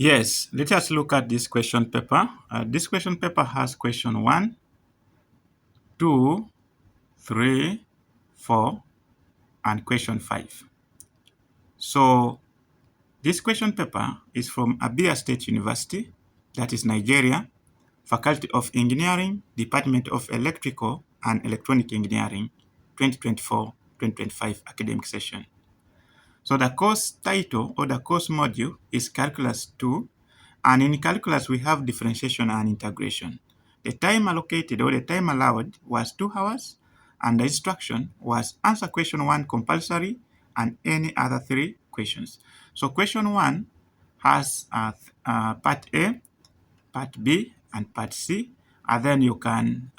Yes, let us look at this question paper. This question paper has question 1, 2, 3, 4, and question 5. So this question paper is from Abia State University, that is Nigeria, Faculty of Engineering, Department of Electrical and Electronic Engineering, 2024-2025 academic session. So the course title or the course module is Calculus 2, and in calculus we have differentiation and integration. The time allocated or the time allowed was 2 hours, and the instruction was answer question 1 compulsory and any other 3 questions. So question 1 has part A, part B, and part C, and then you can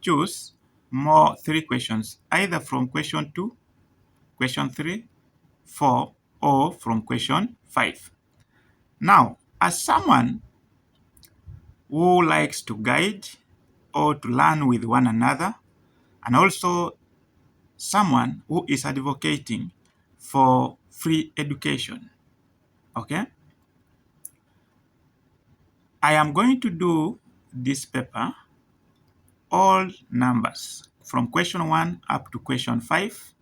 choose more 3 questions, either from question 2, question 3, 4, or from question 5. Now, as someone who likes to guide or to learn with one another, and also someone who is advocating for free education, okay? I am going to do this paper, all numbers, from question 1 up to question 5,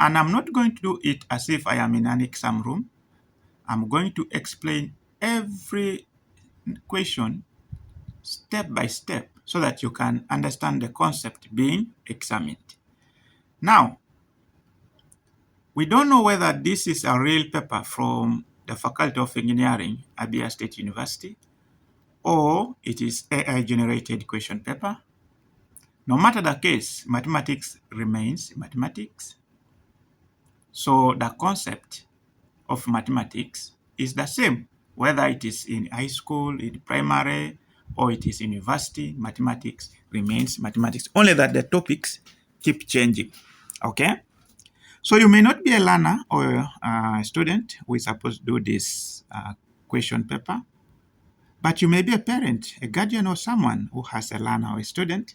and I'm not going to do it as if I am in an exam room. I'm going to explain every question step by step so that you can understand the concept being examined. Now, we don't know whether this is a real paper from the Faculty of Engineering, Abia State University, or it is AI-generated question paper. No matter the case, mathematics remains mathematics. So the concept of mathematics is the same, whether it is in high school, in primary, or it is university, mathematics remains mathematics, only that the topics keep changing, okay? So you may not be a learner or a student who is supposed to do this question paper, but you may be a parent, a guardian, or someone who has a learner or a student.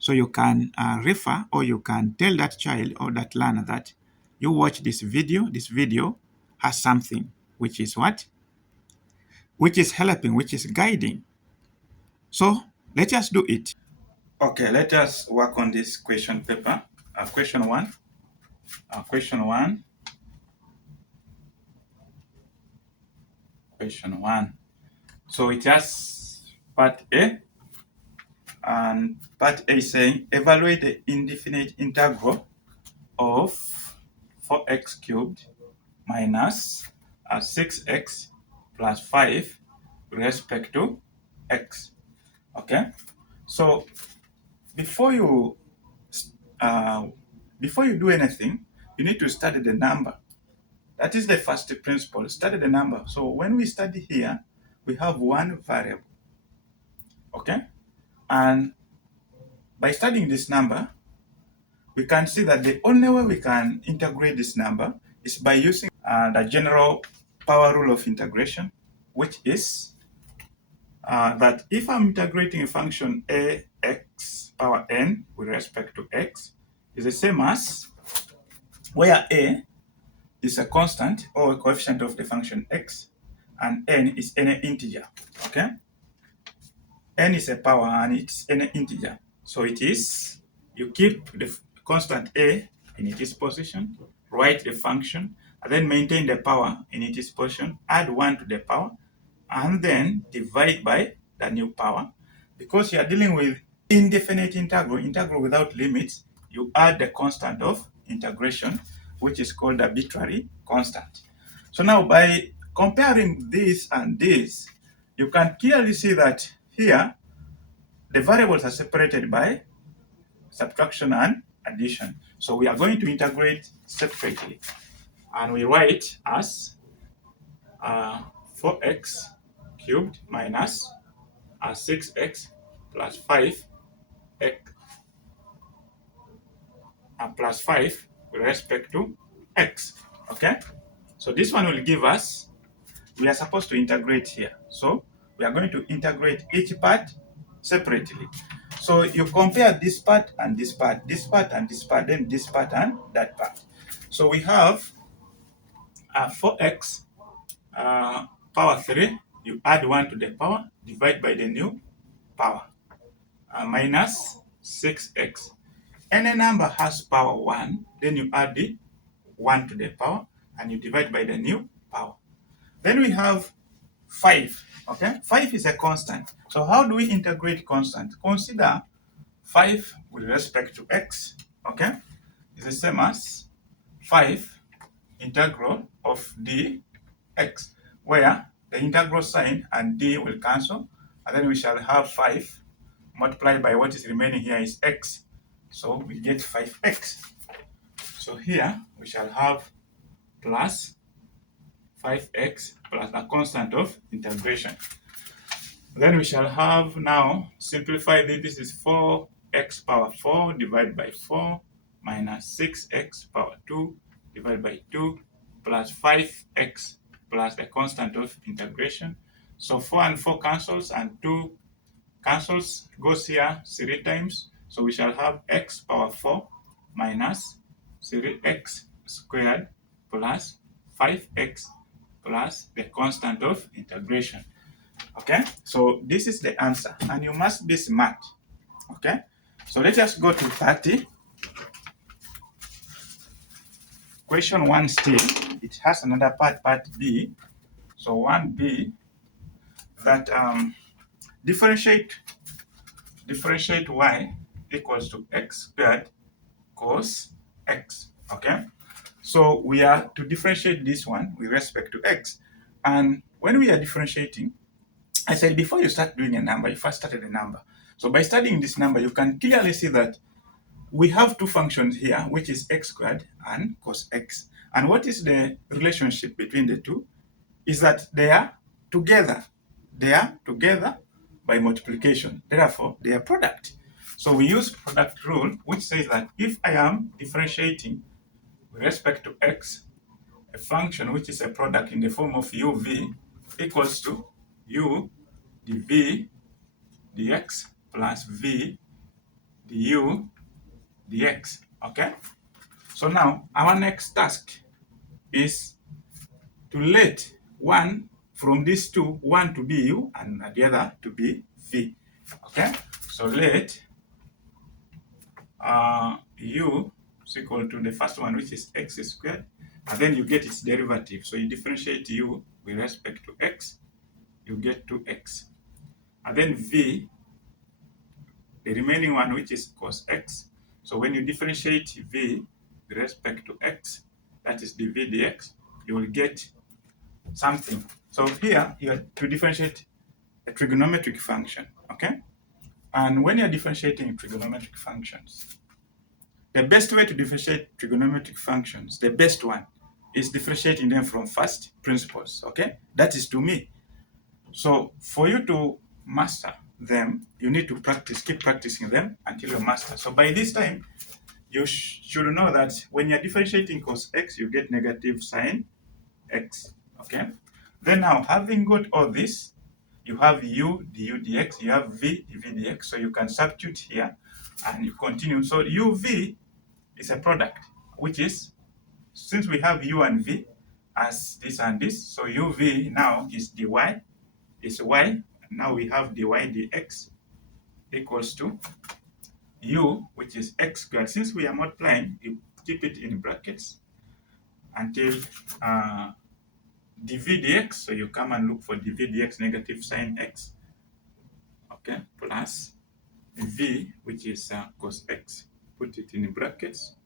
So you can refer or you can tell that child or that learner that you watch this video. This video has something which is what? Which is helping, which is guiding. So let us do it. Okay, let us work on this question paper. Question 1. Question 1. Question 1. So it has part A, and part A is saying evaluate the indefinite integral of 4x cubed minus 6x plus 5 with respect to x. Okay, so before you do anything, you need to study the number. That is the first principle. Study the number. So when we study here, we have one variable. Okay, and by studying this number, we can see that the only way we can integrate this number is by using the general power rule of integration, which is that if I'm integrating a function ax power n with respect to x, is the same as where a is a constant or a coefficient of the function x, and n is any integer. Okay, n is a power and it's any integer. So it is, you keep the constant a in its position, write the function, and then maintain the power in its position, add 1 to the power, and then divide by the new power. Because you are dealing with indefinite integral without limits, you add the constant of integration, which is called the arbitrary constant. So now by comparing this and this, you can clearly see that here the variables are separated by subtraction and addition. So we are going to integrate separately, and we write as 4x cubed minus 6x plus 5 x plus 5 with respect to x. Okay, so this one will give us, we are supposed to integrate here. So we are going to integrate each part separately. So you compare this part and this part, this part and this part, then this part and that part. So we have 4x power 3, you add 1 to the power, divide by the new power, minus 6x. Any number has power 1, then you add the 1 to the power, and you divide by the new power. Then we have 5, okay? 5 is a constant. So how do we integrate constant? Consider 5 with respect to x, okay? It's the same as 5 integral of dx, where the integral sign and d will cancel, and then we shall have 5 multiplied by what is remaining here is x. So we get 5x. So here we shall have plus 5x plus the constant of integration. Then we shall have now simplify this is 4x power 4 divided by 4 minus 6x power 2 divided by 2 plus 5x plus the constant of integration. So 4 and 4 cancels and 2 cancels, goes here 3 times. So we shall have x power 4 minus 3x squared plus 5x plus the constant of integration. Okay, so this is the answer, and you must be smart. Okay, so let us go to 30. Question 1 still, it has another part B. So 1B, that differentiate y equals to x squared cos x. Okay, so we are to differentiate this one with respect to x, and when we are differentiating, I said before you start doing a number, you first started a number. So by studying this number, you can clearly see that we have two functions here, which is x squared and cos x. And what is the relationship between the two? Is that they are together. They are together by multiplication. Therefore, they are product. So we use product rule, which says that if I am differentiating with respect to x, a function which is a product in the form of uv equals to u dv dx plus v du dx. Okay, so now our next task is to let one from these two, one to be u and the other to be v. Okay, so let u is equal to the first one, which is x squared, and then you get its derivative. So you differentiate u with respect to x, you get 2x, and then v, the remaining one, which is cos x. So when you differentiate v with respect to x, that is dv dx, you will get something. So here you have to differentiate a trigonometric function, okay? And when you're differentiating trigonometric functions, the best way to differentiate trigonometric functions, the best one, is differentiating them from first principles, okay? That is to me. So for you to master them, you need to practice, keep practicing them until you master. So by this time, you should know that when you're differentiating cos x, you get negative sine x, okay? Then now, having got all this, you have u du dx, you have v dv dx, so you can substitute here and you continue. So uv is a product, which is, since we have u and v as this and this, so uv now is dy, is y, now we have dy dx equals to u, which is x squared. Since we are multiplying, you keep it in brackets until dv dx, so you come and look for dv dx negative sine x, okay, plus v, which is cos x, put it in brackets,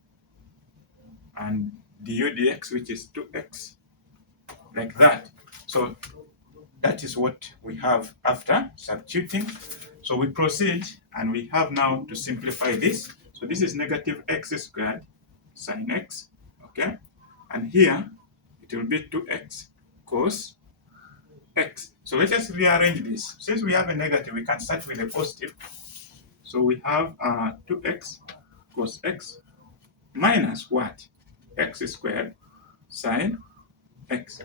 and du dx, which is 2x, like that. So that is what we have after substituting. So we proceed, and we have now to simplify this. So this is negative x squared sine x, okay, and here it will be 2x cos x. So let's just rearrange this. Since we have a negative, we can start with a positive. So we have 2x cos x minus what? X squared sine x.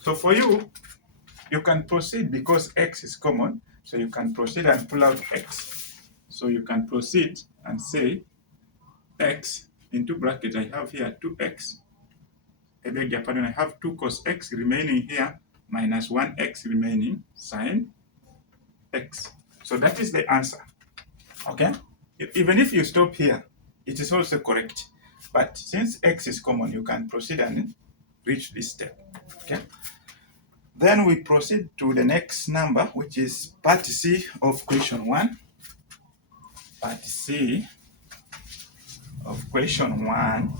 So for you, you can proceed because x is common. So you can proceed and pull out x. So you can proceed and say x into bracket. I have here 2x. I beg your pardon, I have 2 cos x remaining here minus 1x remaining sine x. So that is the answer. Okay? Even if you stop here, it is also correct. But since x is common, you can proceed and reach this step. Okay? Then we proceed to the next number, which is part C of question 1. Part C of question 1.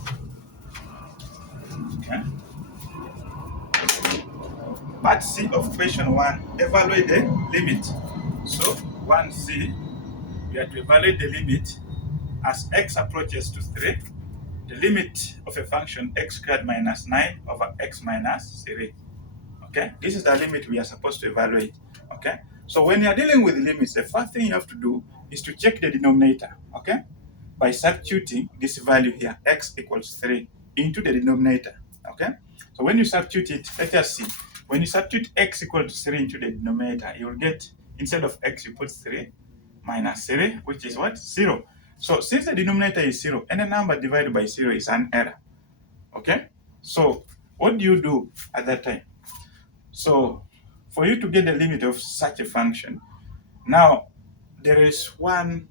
Okay? Part C of question 1, evaluate the limit. So 1C, we have to evaluate the limit as x approaches to 3, the limit of a function x squared minus 9 over x minus 3. Okay, this is the limit we are supposed to evaluate. Okay, so when you are dealing with limits, the first thing you have to do is to check the denominator. Okay, by substituting this value here, x equals 3, into the denominator. Okay, so when you substitute it, let us see. When you substitute x equal to 3 into the denominator, you will get, instead of x, you put 3 minus 3, which is what? 0. So since the denominator is 0, any number divided by 0 is an error. Okay? So what do you do at that time? So for you to get the limit of such a function, now there is one,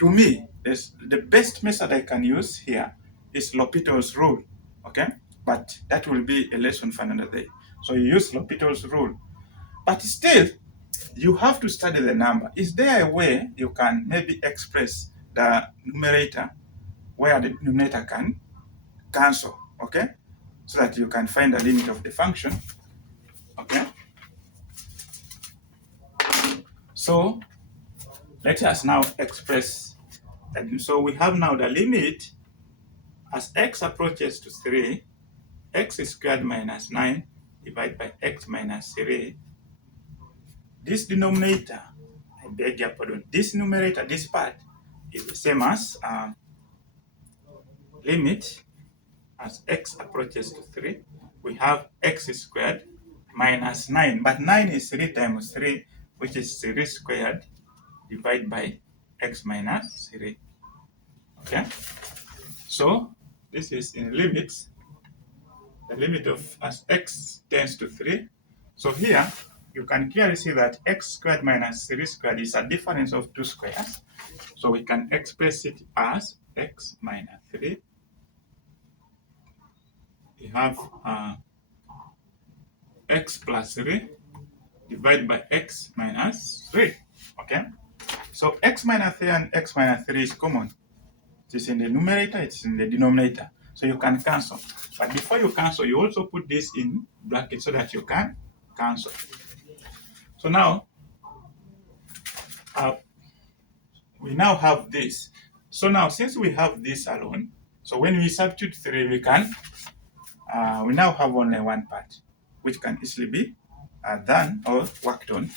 to me, the best method I can use here is L'Hopital's rule. Okay? But that will be a lesson for another day. So you use L'Hopital's rule. But still, you have to study the number. Is there a way you can maybe express the numerator where the denominator can cancel, okay? So that you can find the limit of the function, okay? So let us now express that. So we have now the limit as x approaches to 3, x squared minus 9 divided by x minus 3. This denominator, I beg your pardon, this numerator, this part, is the same as limit as x approaches to 3. We have x squared minus 9. But 9 is 3 times 3, which is 3 squared divided by x minus 3. Okay? So this is in limits, the limit of as x tends to 3. So here, you can clearly see that x squared minus 3 squared is a difference of 2 squares. So we can express it as x minus 3. We have x plus 3 divided by x minus 3. Okay? So x minus 3 and x minus 3 is common. It is in the numerator, it's in the denominator. So you can cancel. But before you cancel, you also put this in brackets so that you can cancel. So now, we now have this. So now, since we have this alone, so when we substitute 3, we can, we now have only one part, which can easily be done or worked on.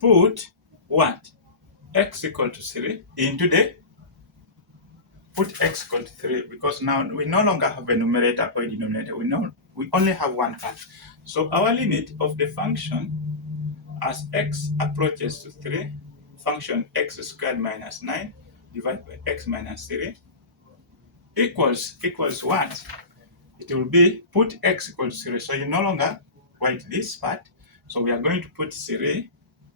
Put what? X equal to 3 into the, put x equal to 3, because now we no longer have a numerator or a denominator. We only have one part. So our limit of the function as x approaches to 3, function x squared minus 9 divided by x minus 3 equals what? It will be put x equals 3. So you no longer write this part. So we are going to put 3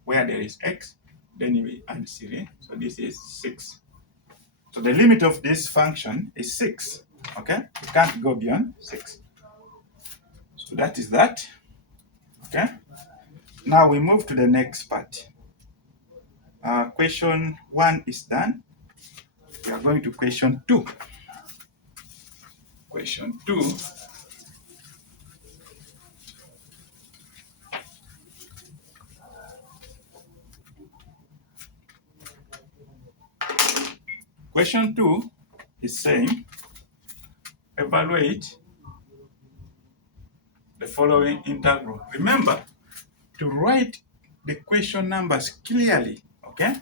where there is x, then we add 3. So this is 6. So the limit of this function is 6. Okay? You can't go beyond 6. So that is that. Okay? Now we move to the next part. Question 1 is done. We are going to question 2. Question 2. Question 2 is saying, evaluate the following integral. Remember to write the question numbers clearly, okay?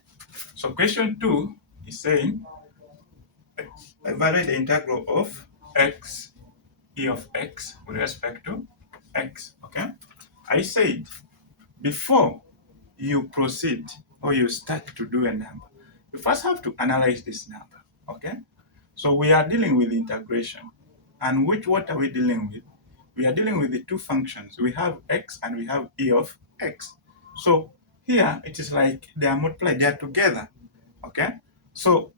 So question 2 is saying, evaluate the integral of x, e of x with respect to x, okay? I said, before you proceed or you start to do a number, you first have to analyze this number, okay? So we are dealing with integration. And what are we dealing with? we are dealing with the two functions. We have x and we have e of x. So here it is like they are multiplied, they are together. Okay, so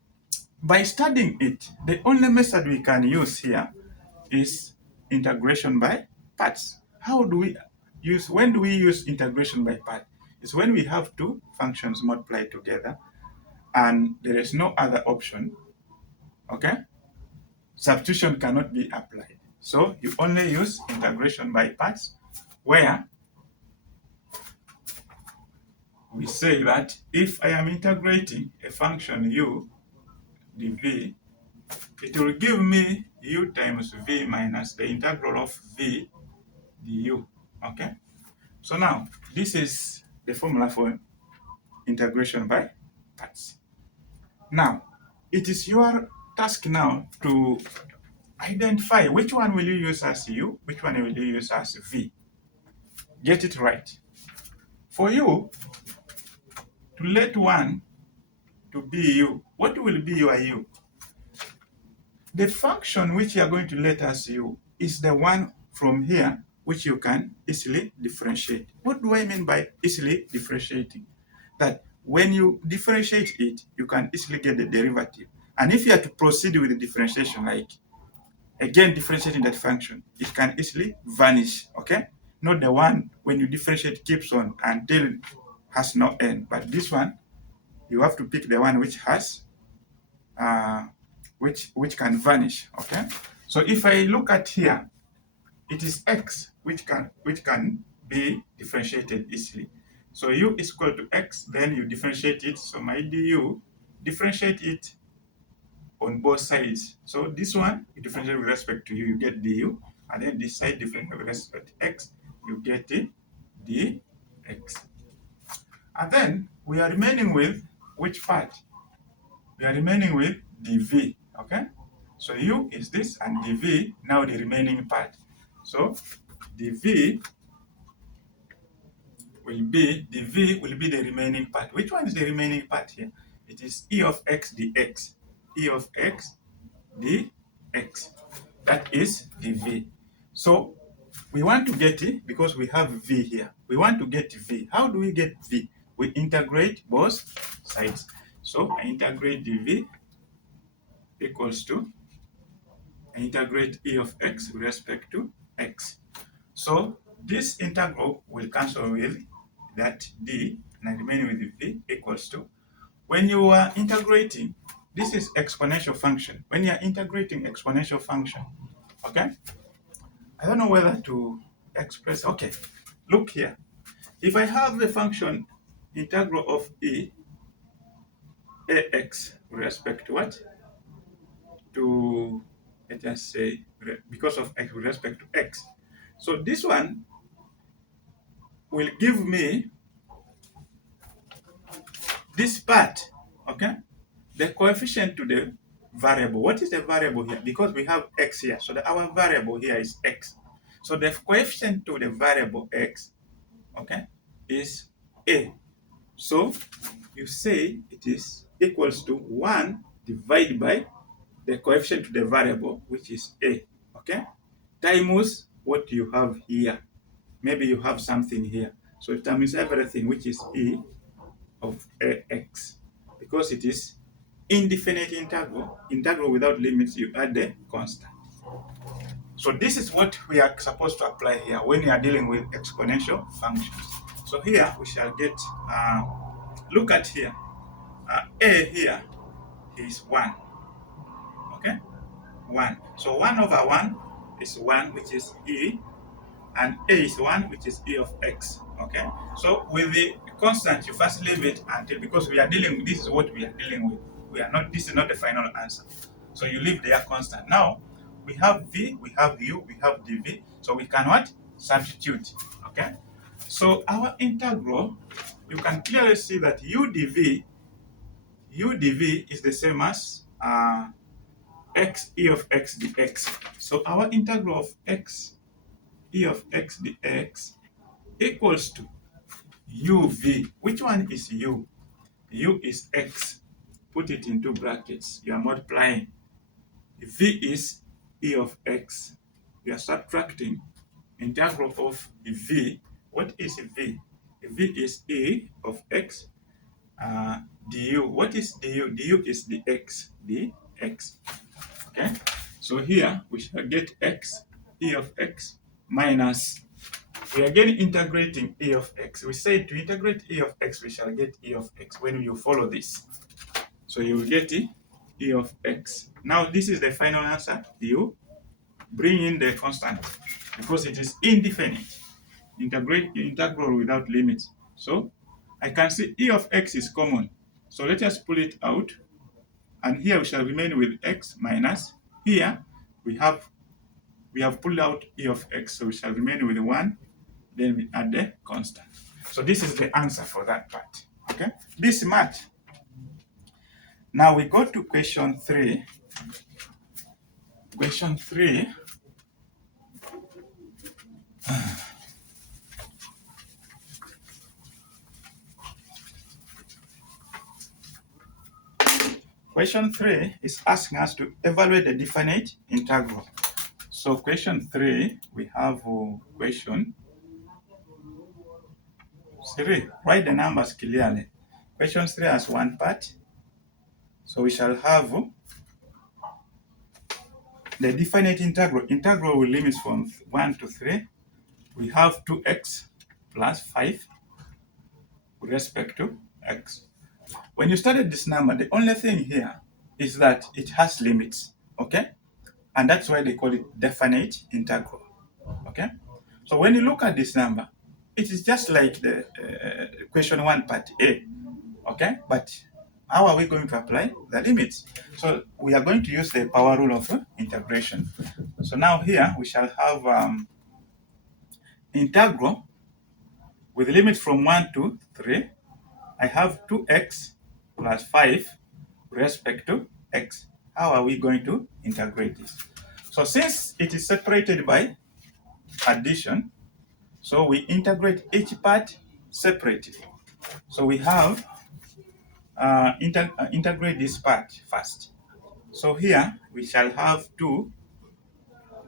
by studying it, the only method we can use here is integration by parts. How do we use, when do we use integration by part? It's when we have two functions multiplied together and there is no other option. Okay, substitution cannot be applied. So you only use integration by parts, where we say that if I am integrating a function u dv, it will give me u times v minus the integral of v du. Okay, so now this is the formula for integration by parts. Now it is your task now to identify which one will you use as u, which one will you use as v. Get it right. For you to let one to be u, what will be your u? The function which you are going to let as u is the one from here which you can easily differentiate. What do I mean by easily differentiating? That when you differentiate it, you can easily get the derivative. And if you are to proceed with the differentiation, like again differentiating that function, it can easily vanish. Okay, not the one when you differentiate keeps on until it has no end, but this one you have to pick the one which has which can vanish. Okay, so if I look at here, it is x which can be differentiated easily. So u is equal to x, then you differentiate it. So my du, differentiate it on both sides. So this one you differentiate with respect to u, you get du, and then this side differentiate with respect to x, you get the dx. And then we are remaining with which part? We are remaining with dv. Okay, so u is this and dv, now the remaining part. So dv will be the remaining part. Which one is the remaining part here? It is e of x dx. E of x dx. That is dv. So we want to get it because we have v here. We want to get v. How do we get v? We integrate both sides. So I integrate dv equals to, I integrate e of x with respect to x. So this integral will cancel with that d, and I remain with the v equals to, when you are integrating, this is exponential function. When you are integrating exponential function, okay, I don't know whether to express, okay, look here. If I have the function integral of e ax with respect to what? To, let us say, because of x with respect to x. So this one will give me this part, okay? The coefficient to the variable. What is the variable here? Because we have x here, so our variable here is x. So the coefficient to the variable x, okay, is a. So you say it is equals to 1 divided by the coefficient to the variable, which is a, okay, times what you have here. Maybe you have something here. So it times everything, which is e of ax. Because it is indefinite integral without limits, you add the constant. So this is what we are supposed to apply here when you are dealing with exponential functions. So here we shall get, look at here, a here is 1, okay, 1. So 1 over 1 is 1, which is e, and a is 1, which is e of x, okay. So with the constant, you first leave it until, because we are dealing with, this is what we are dealing with. We are not, this is not the final answer. So you leave their constant. Now we have v, we have u, we have dv. So we can what? Substitute, okay. So our integral, you can clearly see that u dv is the same as x e of x dx. So our integral of x e of x dx equals to uv. Which one is u? U is x. Put it into brackets. You are multiplying. V is e of x. You are subtracting. integral of v. What is v? V is e of x du. What is du? Du is the x, dx. Okay, so here we shall get x, e of x minus, we are again integrating e of x. We said to integrate e of x, we shall get e of x when you follow this. So you will get e of x. Now this is the final answer. You bring in the constant because it is indefinite. Integral without limits. So I can see e of x is common. So let us pull it out. And here we shall remain with x minus. Here we have pulled out e of x, so we shall remain with 1. Then we add the constant. So this is the answer for that part. Okay, this match. Now we go to question 3. Question 3. Question 3 is asking us to evaluate the definite integral. So question 3, we have question 3. Write the numbers clearly. Question 3 has one part. So we shall have the definite integral. Integral with limits from 1 to 3. We have 2x plus 5 with respect to x. When you study this number, the only thing here is that it has limits, okay? And that's why they call it definite integral, okay? So when you look at this number, it is just like the question 1 part A, okay? But how are we going to apply the limits? So we are going to use the power rule of integration. So now here we shall have integral with limits from 1 to 3. I have 2x plus 5 with respect to x. How are we going to integrate this? So since it is separated by addition, so we integrate each part separately. So we have integrate this part first. So here we shall have 2.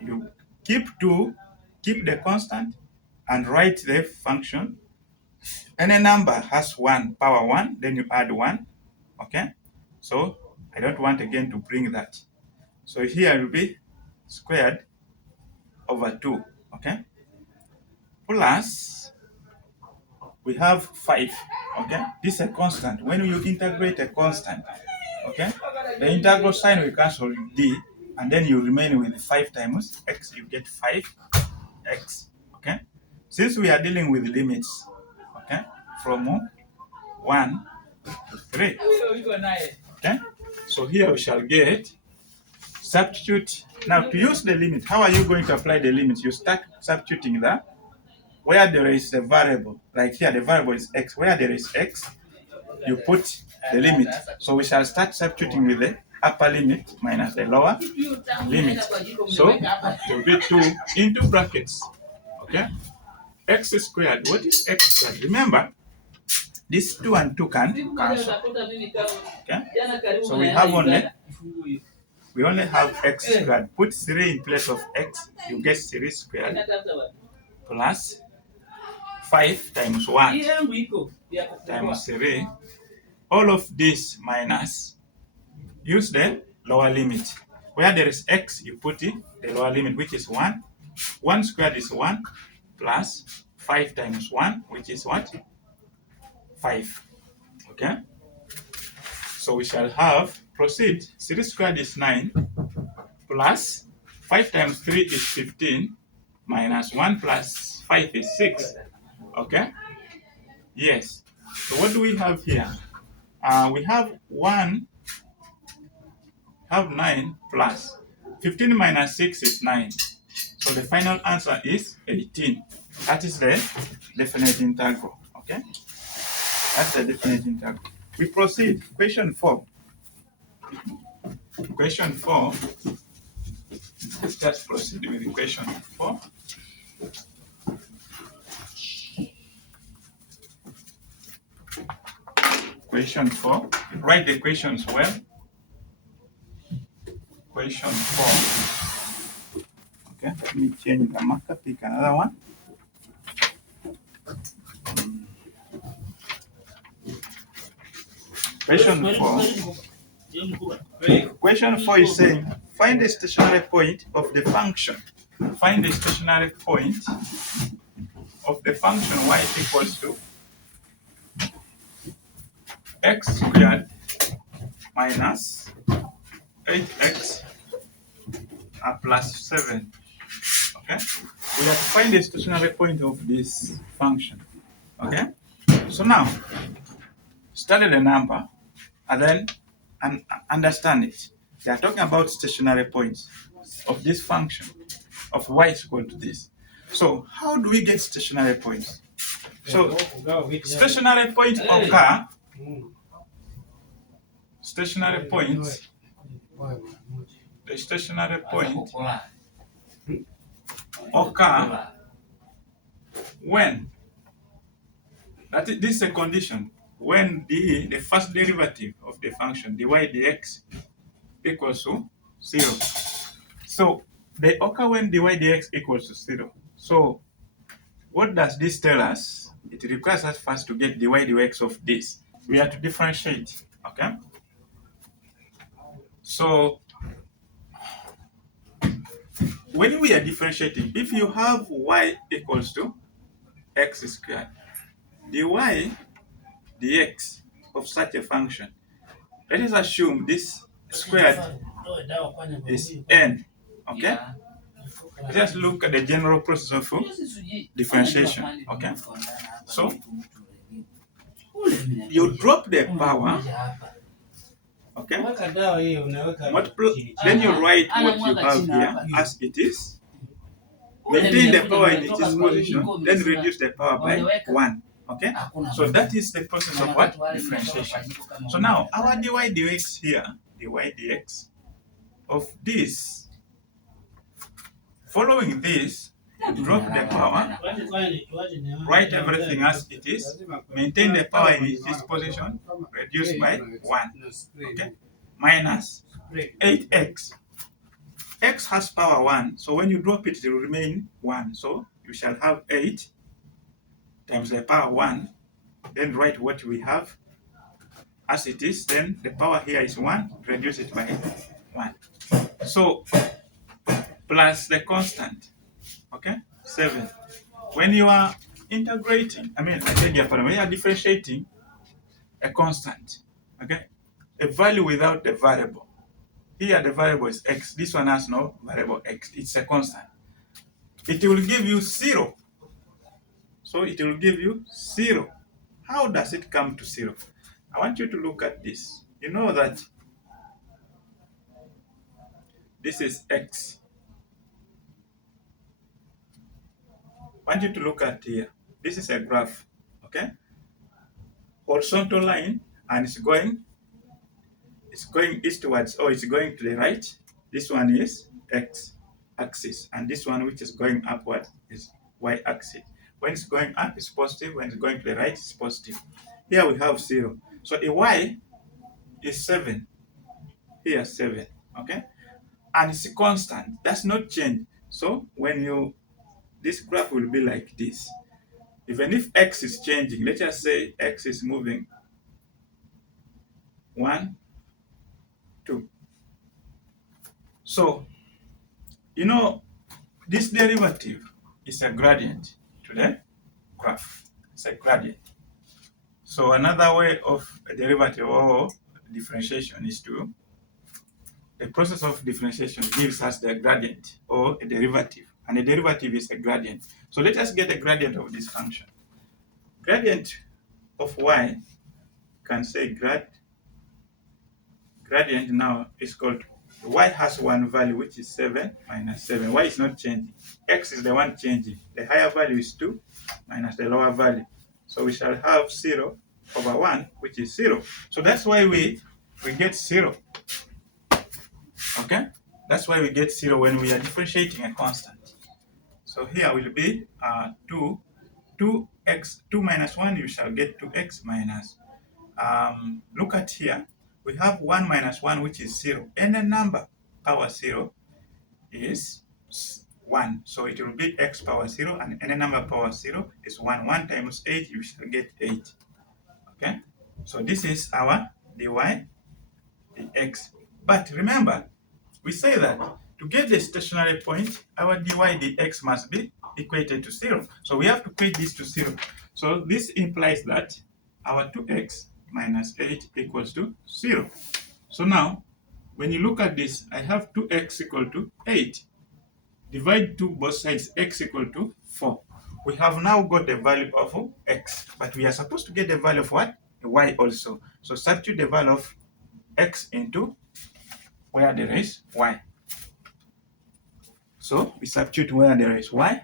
You keep 2, keep the constant, and write the function. Any number has 1, power 1, then you add 1, okay? So I don't want again to bring that. So here it will be squared over 2, okay? Plus, we have 5, okay? This is a constant. When you integrate a constant, okay, the integral sign will cancel d, and then you remain with 5 times x, you get 5x, okay? Since we are dealing with limits, okay, from 1 to 3, okay? So here we shall get, substitute. Now to use the limit, how are you going to apply the limit? You start substituting that where there is a variable, like here the variable is x. Where there is x, you put the limit. So we shall start substituting with the upper limit minus the lower limit. So it will be 2 into brackets, okay? X squared. What is x squared? Remember, this 2 and 2 can cancel, okay? So we only have x squared. Put 3 in place of x, you get 3 squared plus 5 times 1 times 3. All of this minus, use the lower limit. Where there is x, you put the lower limit, which is 1. 1 squared is 1 plus 5 times 1, which is what? 5. Okay? So we shall have, proceed. 3 squared is 9 plus 5 times 3 is 15 minus 1 plus 5 is 6. Okay? Yes. So what do we have here? We have 9 plus 15 minus 6 is 9. So the final answer is 18. That is the definite integral. Okay? That's the definite integral. We proceed. Question 4. Question 4. Let's just proceed with the question 4. Question 4. Write the questions well. Question 4. Okay, let me change the marker, pick another one. Question 4. Question 4 is saying, find the stationary point of the function. Find the stationary point of the function y equals to x squared minus 8x plus 7. Okay? We have to find the stationary point of this function. Okay? So now, study the number and then understand it. They are talking about stationary points of this function of y is equal to this. So how do we get stationary points? So stationary points occur. Stationary points. The stationary point occur when this is a condition when the first derivative of the function dy dx equals to 0. So they occur when dy dx equals to 0. So what does this tell us? It requires us first to get dy dx of this. We have to differentiate. Okay. So when we are differentiating, if you have y equals to x squared, dy dx of such a function, let us assume this squared is n. Okay. Just look at the general process of differentiation. Okay. So you drop the power. Okay. Then you write what you have here as it is. Maintain the power in its position, then reduce the power by 1. Okay? So that is the process of what? Differentiation. So now our dy dx here, dy dx of this, following this, drop the power, write everything as it is, maintain the power in its position, reduce by 1. Okay? Minus 8x. X has power 1, so when you drop it, it will remain 1. So you shall have 8 times the power 1, then write what we have as it is, then the power here is 1, reduce it by 1. So plus the constant, okay, 7. When you are integrating, when you are differentiating a constant, okay, a value without the variable. Here the variable is x. This one has no variable x. It's a constant. It will give you 0. So it will give you 0. How does it come to 0? I want you to look at this. You know that this is x. I want you to look at here. This is a graph. Okay? Horizontal line, and it's going eastwards, or it's going to the right. This one is x axis, and this one which is going upward is y axis. When it's going up, it's positive. When it's going to the right, it's positive. Here we have 0. So a y is 7. Here 7. Okay? And it's a constant. That's not change. So when this graph will be like this. Even if x is changing, let's just say x is moving 1, 2. So, this derivative is a gradient to the graph. It's a gradient. So another way of a derivative or differentiation is the process of differentiation gives us the gradient or a derivative. And a derivative is a gradient. So let us get a gradient of this function. Gradient of y, can say gradient now is called, y has one value which is 7 minus 7. Y is not changing. X is the one changing. The higher value is 2 minus the lower value. So we shall have 0 over 1, which is 0. So that's why we get 0. Okay? That's why we get 0 when we are differentiating a constant. So here will be 2 minus 1, you shall get 2x minus. Look at here. We have 1 minus 1, which is 0. Any number power 0 is 1. So it will be x power 0, and any number power 0 is 1. 1 times 8, you shall get 8. Okay? So this is our dy dx. But remember, we say that to get the stationary point, our dy dx must be equated to 0. So we have to equate this to 0. So this implies that our 2x minus 8 equals to 0. So now, when you look at this, I have 2x equal to 8. Divide to both sides, x equal to 4. We have now got the value of x, but we are supposed to get the value of what? Y also. So substitute the value of x into where there is y. So we substitute where there is y.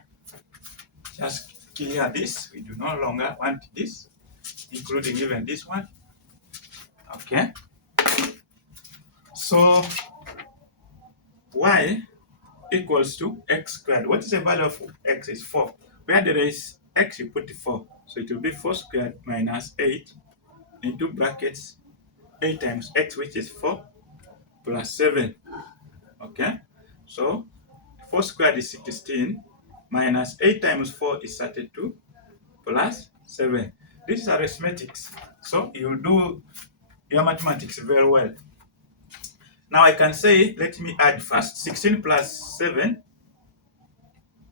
Just clear this. We do no longer want this, including even this one. Okay. So y equals to x squared. What is the value of x? Is 4. Where there is x, you put 4. So it will be 4 squared minus 8 into brackets 8 times x, which is 4, plus 7. Okay. So 4 squared is 16, minus 8 times 4 is 32, plus 7. This is arithmetics. So you'll do your mathematics very well. Now I can say, let me add first. 16 plus 7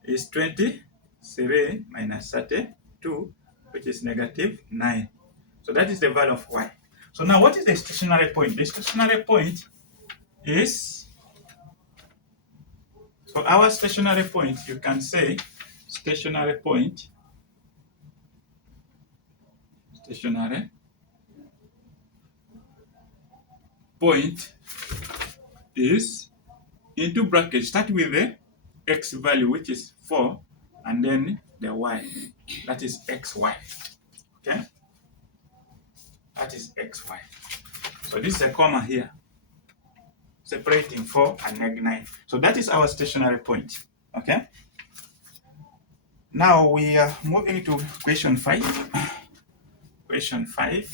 is 23 minus 32, which is negative 9. So that is the value of y. So now what is the stationary point? The stationary point is, so our stationary point, you can say stationary point is into brackets, start with the x value, which is 4, and then the y, that is xy. Okay, that is xy. So this is a comma here separating 4 and -9. So that is our stationary point. Okay, now we are moving to question 5. Question 5.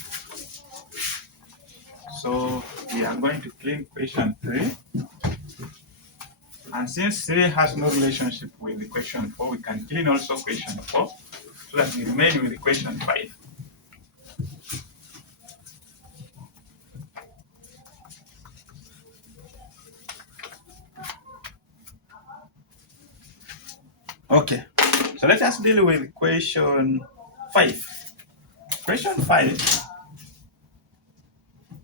So we are going to clean question 3. And since 3 has no relationship with the question 4, we can clean also question 4, so that we remain with the question 5. Okay, so let us deal with question 5. Question 5,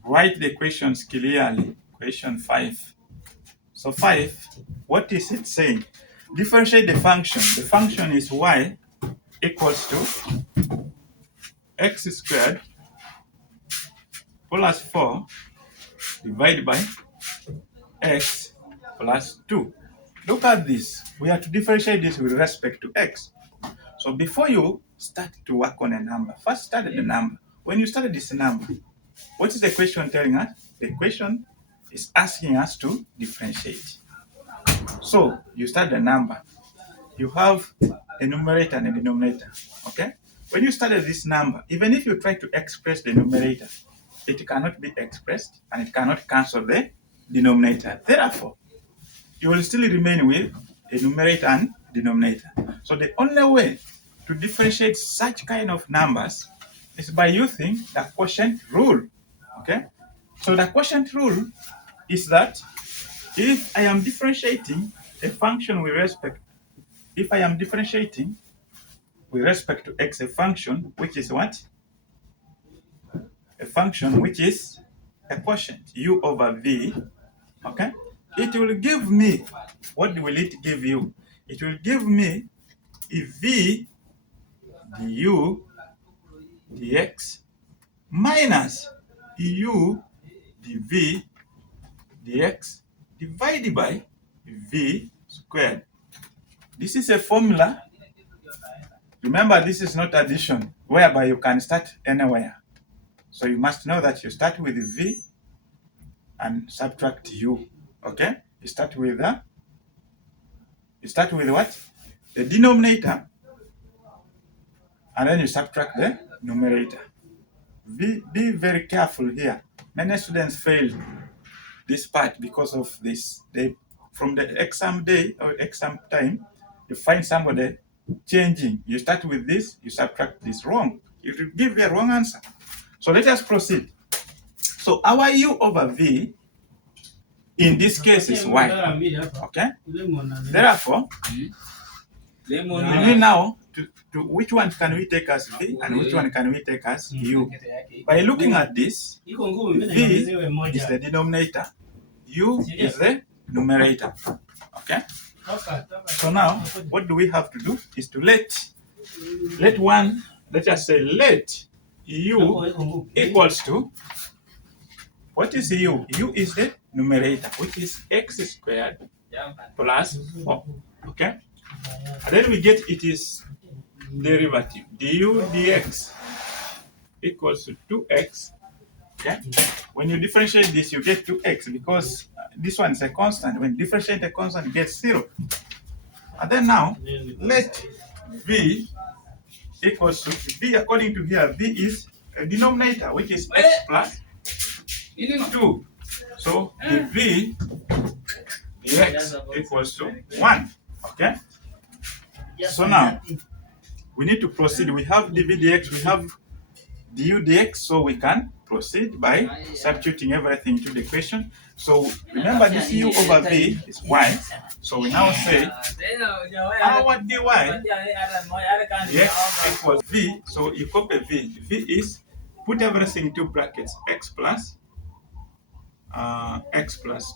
write the questions clearly. Question 5. So 5, what is it saying? Differentiate the function. The function is y equals to x squared plus 4 divided by x plus 2. Look at this. We have to differentiate this with respect to x. So before you start to work on a number, first start the number. When you started this number, what is the question telling us? The question is asking us to differentiate. So you start the number. You have a numerator and a denominator. Okay? When you started this number, even if you try to express the numerator, it cannot be expressed and it cannot cancel the denominator. Therefore, you will still remain with a numerator and denominator. So the only way to differentiate such kind of numbers is by using the quotient rule. Okay? So the quotient rule is that if I am differentiating a function with respect, if I am differentiating with respect to x, a function which is what? A function which is a quotient, u over v, okay? It will give me, what will it give you? It will give me a v du dx minus u dv dx divided by v squared. This is a formula. Remember, this is not addition, whereby you can start anywhere. So you must know that you start with v and subtract u. Okay? You start with what? The denominator, and then you subtract the numerator. Be very careful here. Many students fail this part because of this. They from the exam day or exam time, you find somebody changing. You start with this, you subtract this. Wrong. You will give the wrong answer. So let us proceed. So our u over v in this case is y. Okay? Therefore, we need now to which one can we take as v and which one can we take as u? By looking at this, v is the denominator, u is the numerator. Okay? So now, what do we have to do is to let us say let u equals to, what is u? U is the numerator, which is x squared plus 4. Okay? And then we get it is derivative, du dx equals to 2x. Okay? When you differentiate this, you get 2x because this one is a constant. When you differentiate a constant, you get 0. And then now, let v equals to, v according to here, v is a denominator, which is x plus 2. So the v dx equals to 1. Okay? So now, we need to proceed. We have dv dx, we have du dx, so we can proceed by substituting everything to the equation. So remember this u over v is y. So we now say our dy dx equals v. So you copy v. V is, put everything into brackets, x plus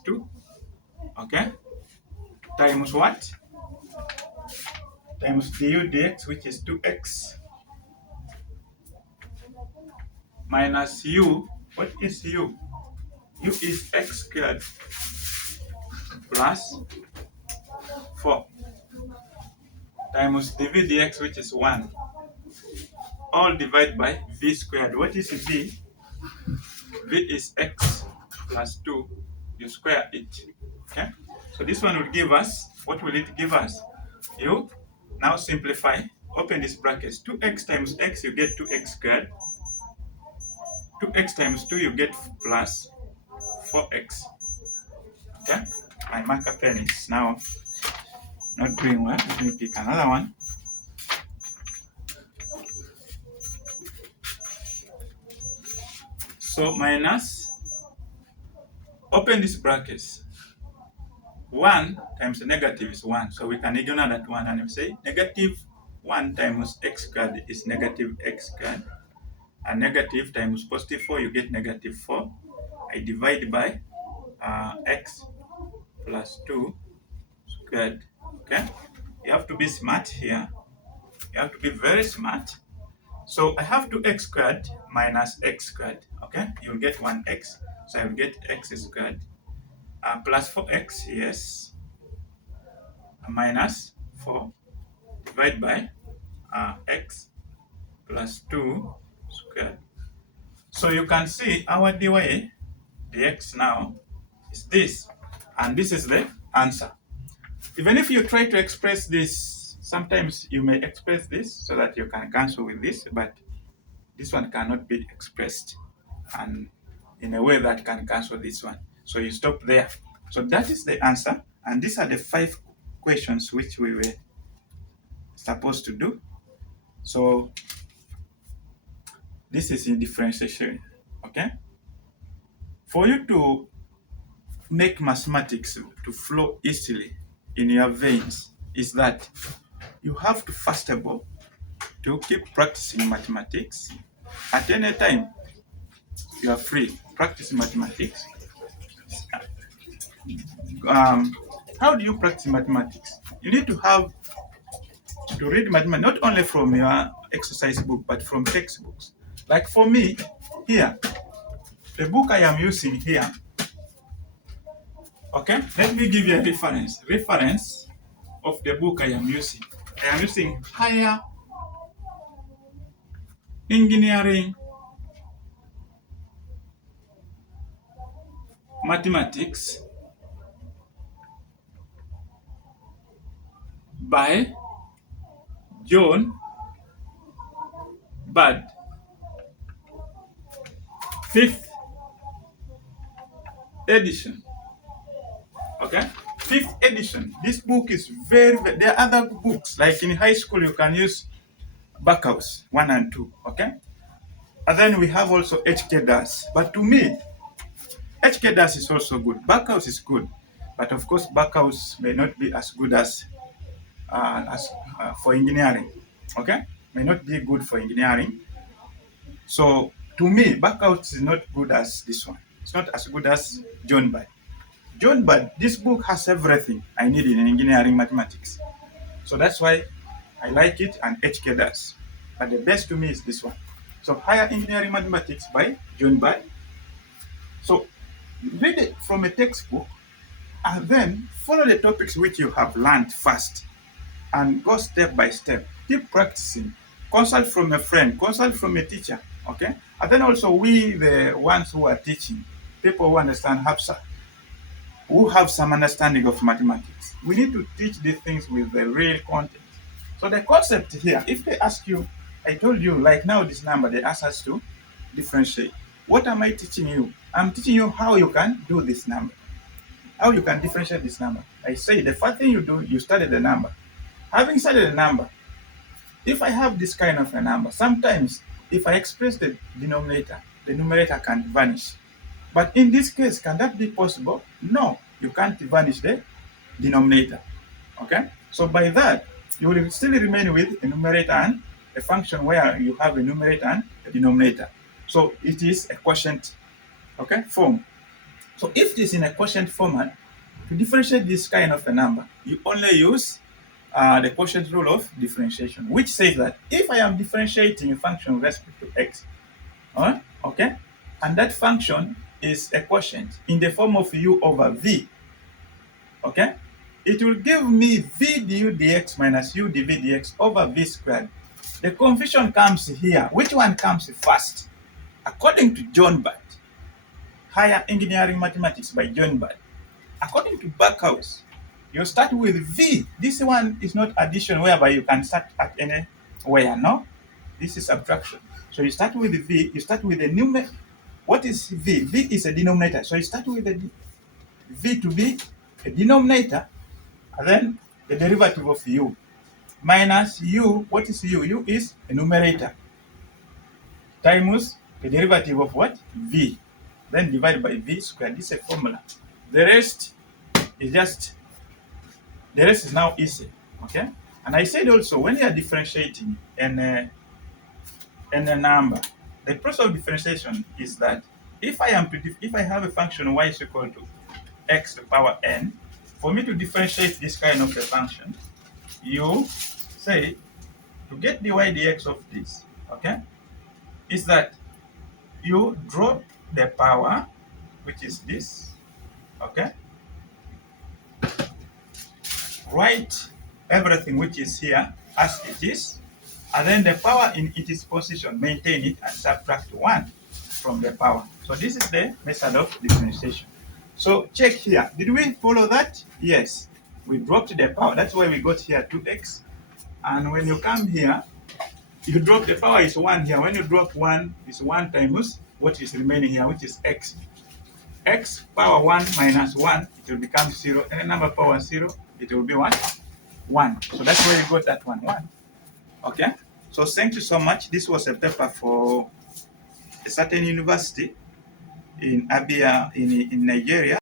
2. Okay? Times what? Times du dx, which is 2x, minus u. What is u? U is x squared plus 4 times dv dx, which is 1. All divided by v squared. What is v? V is x plus 2. You square it. Okay? So this one will give us, what will it give us? You now simplify, open this brackets. 2x times x, you get 2x squared. 2x times 2, you get plus 4x. Okay? My marker pen is now not doing well. Let me pick another one. So minus, open this brackets. 1 times the negative is 1. So we can ignore that one and say negative 1 times x squared is negative x squared. And negative times positive 4, you get negative 4. I divide by x plus 2 squared. Okay? You have to be smart here. You have to be very smart. So I have 2x squared minus x squared. Okay? You'll get 1x. So I will get x squared plus 4x, yes, minus 4 divided by x plus 2 squared. So you can see our dy dx now is this, and this is the answer. Even if you try to express this, sometimes you may express this so that you can cancel with this, but this one cannot be expressed and in a way that can cancel this one. So you stop there. So that is the answer, and these are the 5 questions which we were supposed to do. So this is in differentiation. Okay? For you to make mathematics to flow easily in your veins is that you have to, first of all, to keep practicing mathematics. At any time you are free, practice mathematics. How do you practice mathematics? You need to read mathematics not only from your exercise book but from textbooks. Like for me here, the book I am using here. Okay, let me give you a reference of the book I am using. I am using Higher Engineering Mathematics by John Bird, 5th edition. Okay, fifth edition. This book is very, there are other books, like in high school, you can use Backhouse 1 and 2, okay? And then we have also HK Das. But to me, HK Das is also good. Backhouse is good. But of course, Backhouse may not be as good as for engineering, okay? May not be good for engineering. So to me, Backhouse is not good as this one. It's not as good as John Bad. John Bad, this book has everything I need in engineering mathematics. So that's why I like it, and HK does. But the best to me is this one. So Higher Engineering Mathematics by John Bad. So read it from a textbook and then follow the topics which you have learned first and go step by step. Keep practicing. Consult from a friend, consult from a teacher, okay? And then also we, the ones who are teaching, people who understand HAPSA, who have some understanding of mathematics. We need to teach these things with the real content. So the concept here, if they ask you, I told you, like now this number, they ask us to differentiate. What am I teaching you? I'm teaching you how you can do this number, how you can differentiate this number. I say the first thing you do, you study the number. Having studied the number, if I have this kind of a number, sometimes if I express the denominator, the numerator can vanish. But in this case, can that be possible? No, you can't vanish the denominator, okay? So by that, you will still remain with a numerator and a function where you have a numerator and a denominator. So it is a quotient, okay, form. So if it is in a quotient format, to differentiate this kind of a number, you only use the quotient rule of differentiation, which says that if I am differentiating a function with respect to x, okay, and that function is a quotient in the form of u over v, okay, it will give me v du dx minus u dv dx over v squared. The confusion comes here. Which one comes first? According to John Bad, Higher Engineering Mathematics by John Bad, according to Backhouse, you start with v. This one is not addition whereby you can start at anywhere, no? This is subtraction. So you start with v, you start with the numerator. What is v? V is a denominator. So you start with the v to be a denominator, and then the derivative of u minus u. What is u? U is a numerator times the derivative of what? V. Then divided by v squared. This is a formula. The rest is now easy, okay? And I said also, when you are differentiating in a number, the process of differentiation is that if I have a function y is equal to x to the power n, for me to differentiate this kind of a function, you say to get dy dx of this, okay, is that you drop the power, which is this, okay, write everything which is here as it is, and then the power in its position, maintain it and subtract 1 from the power. So this is the method of differentiation. So check here. Did we follow that? Yes. We dropped the power. That's why we got here 2x. And when you come here, you drop the power is 1 here. When you drop 1, it's 1 times what is remaining here, which is x. X power 1 minus 1, it will become 0. Any number power 0, it will be 1. So that's where you got that 1. Okay? So thank you so much. This was a paper for a certain university in Abia in Nigeria.